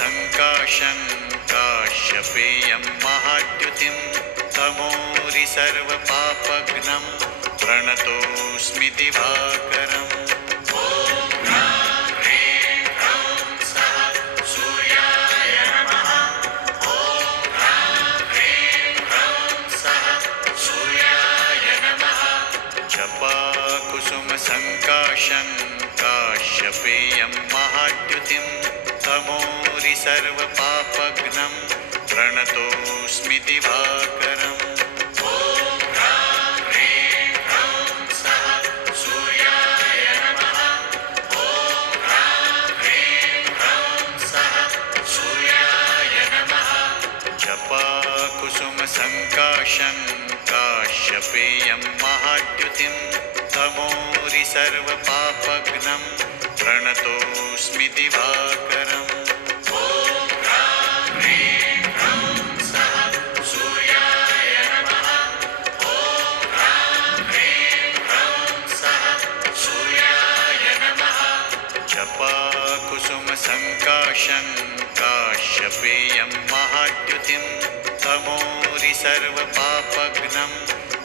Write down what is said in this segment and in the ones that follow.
कुसुमसङ्काशं काश्यपेयं महाद्युतिं तमोरि सर्वपापघ्नं प्रणतोऽस्मि दिवाकरम्। कुसुमसङ्काशं काश्यपेयं महाद्युतिं तमोरि सर्वपापघ्नं प्रणतोऽस्मि दिवाकरम्। कुसुमसङ्काशं काश्यपेयं महाद्युतिं तमोरि सर्वपापघ्नं प्रणतोऽस्मि दिवाकरम्। कुसुमसङ्काशं काश्यपेयं महाद्युतिं तमोरि सर्वपापघ्नं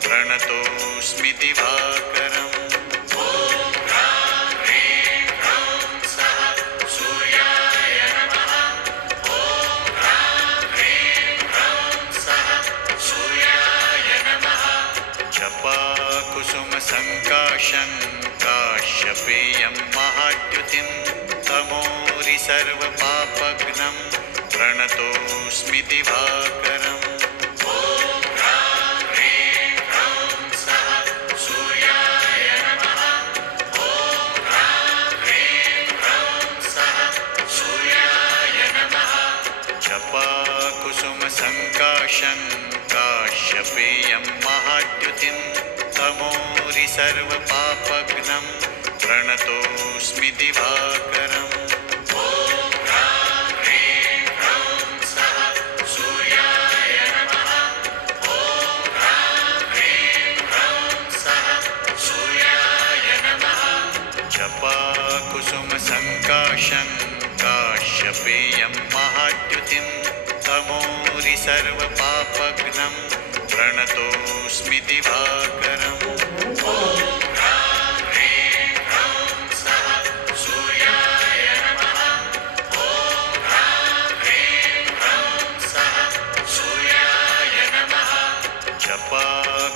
प्रणतोऽस्मि दिवाकरम्। कुसुमसङ्काशं काश्यपेयं महाद्युतिं तमोरि सर्वपापघ्नं प्रणतोऽस्मि दिवाकरम्। कुसुमसङ्काशं काश्यपेयं महाद्युतिं तमोरि सर्वपापघ्नं प्रणतोऽस्मि दिवाकरम्। कुसुमसङ्काशं काश्यपेयं महाद्युतिं तमोरि सर्वपापघ्नं प्रणतोऽस्मि दिवाकरम्।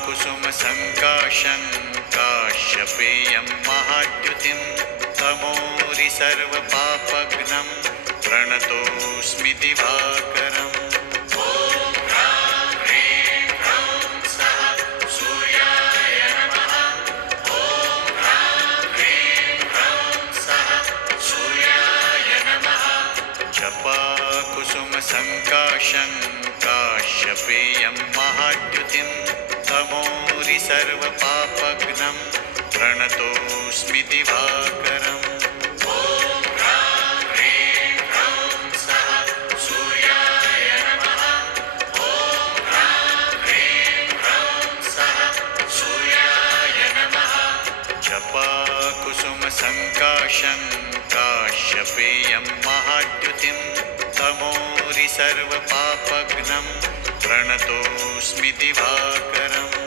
कुसुमसङ्काशं काश्यपेयं महाद्युतिं तमोरि सर्वपापघ्नं प्रणतोऽस्मि दिवाकरम्। कुसुमसङ्काशं काश्यपेयं महाद्युतिं तमोरि सर्वपापघ्नं प्रणतोऽस्मि दिवाकरम्। कुसुमसङ्काशं काश्यपेयं महाद्युतिं तमोरि सर्वपापघ्नं प्रणतोऽस्मि दिवाकरम्।